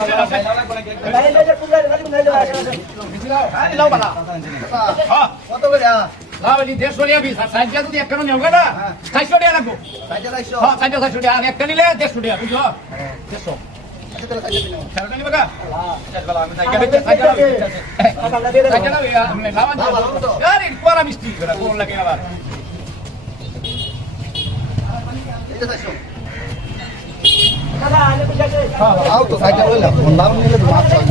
তো সাইডে বললাম লাভ নিলে তো মাছ হয়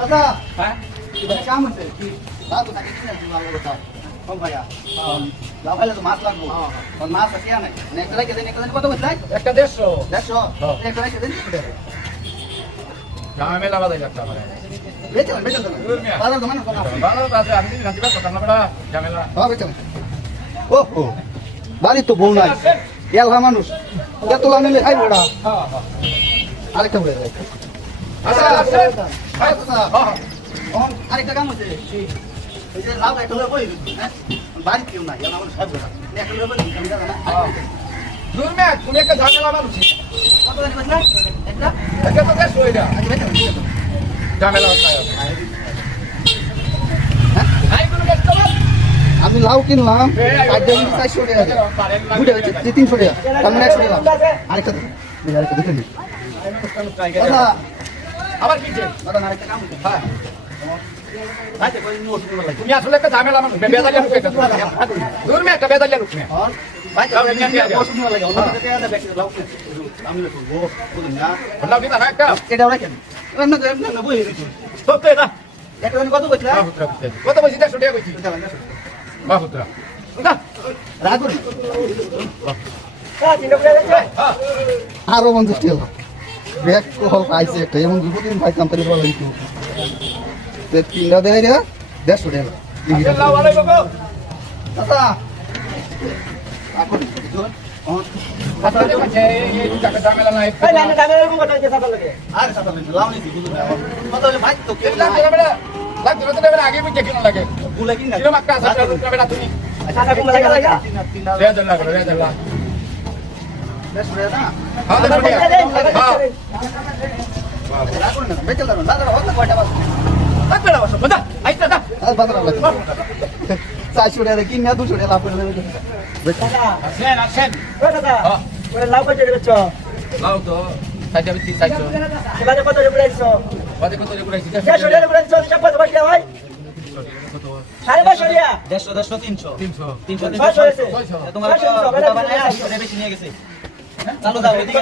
দাদা হ্যাঁ কাম হচ্ছে লাভ তো থাকে কিনা লাভ কথা কম ভাইয়া লাভ হলে তো মাছ লাগবো মাছ আছে না একটা লাগে দেন একটা কত কইছ একটা 150 একটা লাগে দেন ঝামেলা বাদাই লাগতা আমারে বেচেন বাজার দমান কোন ভালো আছে আমি জানি না কথা না বড় ঝামেলা হ্যাঁ বেচেন ওহো বাড়ি তো বউ নাই এলহা মানুষ এত লাভ নিলে খাই বড়া আরেকটা বলে দেয় আচ্ছা আরেকটা কাম হচ্ছে এই যে লাভ একটা বই বাড়ি কেউ নাই আমার সব বড়া একটা বই আমি জানা না দূর মে তুমি একটা ঝামেলা মানুষ কত জানি বলছ না একটা একটা তো দেশ হইরা ঝামেলা হচ্ছে হ্যাঁ আই কোন ব্যস্ত না আমি লাউ কিনলাম 400 টাকা বুঝে গেছে 300 টাকা তার মানে 100 টাকা আরেকটা দেখেন দাদা আবার কি দাদা আরেকটা কাম হ্যাঁ আচ্ছা কই নোট নিব লাগে তুমি আসলে একটা ঝামেলা মানুষ বেদালিয়া রূপে দূর মে একটা বেদালিয়া রূপে আর ভাই ওষুধ নিব লাগে অন্য টাকা দেয়া ব্যাগ লাউ আমি লিখব বুঝুন না বললাম কি না একটা এটা রাখেন না বই দিছি সত্য এটা একটা কত কইলা কত বলছি 150 টাকা কইছি বাহুতরা না রাগ করি আরো 50 টাকা ব্যাগ কল পাইছে একটা এমন দুদিন পাইতাম তাহলে বল কিন্তু তে তিনটা দেয় রে 150 টাকা আসসালামু আলাইকুম দাদা এখন আপনাদের কাছে এই টাকা ঝামেলা নাই আর সাথে লাউ নিছি বুঝুন কত হলে ভাই তো কে লাগবে না বেটা লাগবে না বেটা আগে বুঝে কিনো লাগে বুলা কিনা কিলো মাক্কা আছে বেটা তুমি রেজাল লাগবে রেজাল লাগ বেশ রে না হ্যাঁ দেখো হ্যাঁ রাখুন না বেচল না দাদা ওটা কয়টা বাস লাগবে না বসো বাদা আইতা দা আর বাদরা লাগে 400 টাকা কিনা 200 টাকা লাভ করে দেবে আসেন আসেন লাউ তো সাইডে বিচি সাইডে বাদে কত রে কুড়াইছো কত রে কুড়াইছি 300 তোমার বানায় 800 টাকা বেশি নিয়ে গেছে চালু দাও এদিকে